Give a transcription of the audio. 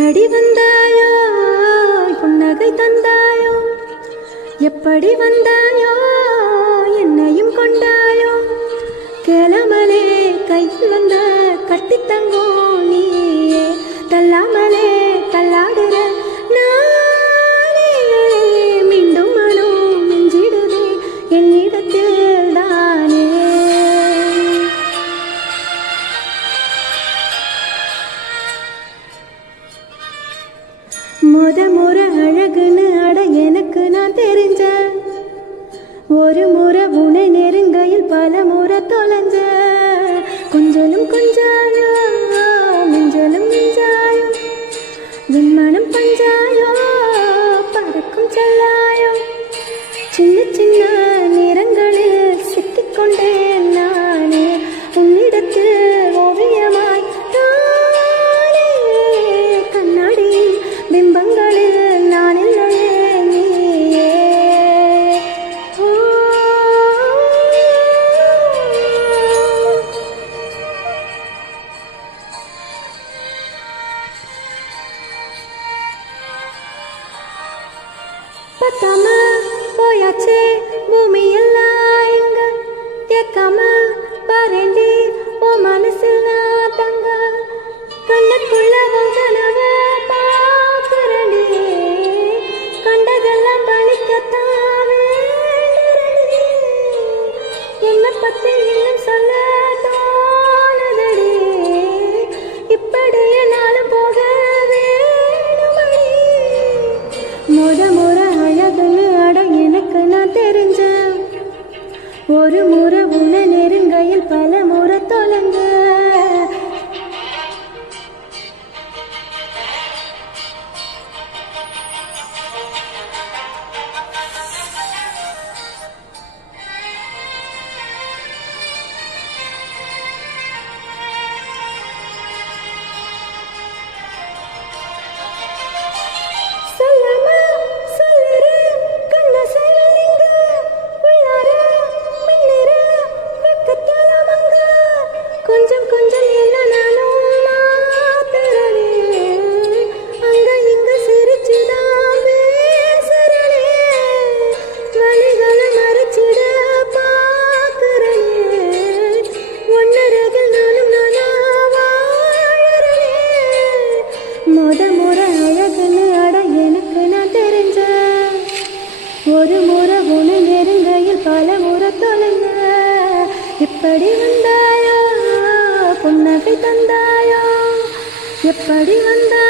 எப்படி வந்தாயோ புன்னகை தந்தாயோ எப்படி வந்தாயோ என்னையும் கொண்டாயோ கேளாமலே கையில் வந்த கட்டித்தங்கோ நீயே தள்ளாமலே தள்ளாடுற நானே மீண்டும் மனோ மிஞ்சிடுதே என்னிடத்தில் தானே முறை அழகுன்னு அட எனக்கு நான் தெரிஞ்ச ஒரு முறை உனை நெருங்கையில் பல முறை தொலைஞ்ச கொஞ்சலும் கொஞ்சாயோ மிஞ்சலும் மிஞ்சாயோ என் மனம் பஞ்சாயோ பறக்கும் செல்லாயோ சின்ன சின்ன நிறங்களில் சிக்கிக்கொண்டேன் நானே உன்னிடத்தில் ஓவியமாய் தானே கண்ணாடியின் பிம்பங்களில் நான் இல்லையே நீயே பத்தாம போயாச்சே பூமி எல்லாம் இங்க கேட்காம பாரேண்டி ஓ மனசில் நான் தங்க கண்ணுக்குள்ள கனவ பார்க்கிறடி கண்டதெல்லாம் பழிக்கத்தான் வேண்டுறடி என்னை பத்தி இன்னும் சொல்ல தோணுதடி இப்படியே நானும் போக வேணுமடி முறை அழகுன்னு அட எனக்கு நான் தெரிஞ்ச ஒரு முறை உன்னை நெருங்கையில் பல முறை தொலைஞ்ச கொஞ்சம் கொஞ்சம் என்ன நானும் மாத்துறனே அங்க இங்க சிரிச்சுதான் பேசுறனே வழிகளை மறைச்சிட பாக்குறனே ஒன்னரகில் நானும் நானா வாழறனே முறை அழகுன்னு அட எனக்கு நான் தெரிஞ்ச ஒரு முறை உன்னை நெருங்கையில் பல முறை தொலைஞ்ச எப்படி வந்தாயோ புன்னகை தந்தாயோ எப்படி வந்தாயோ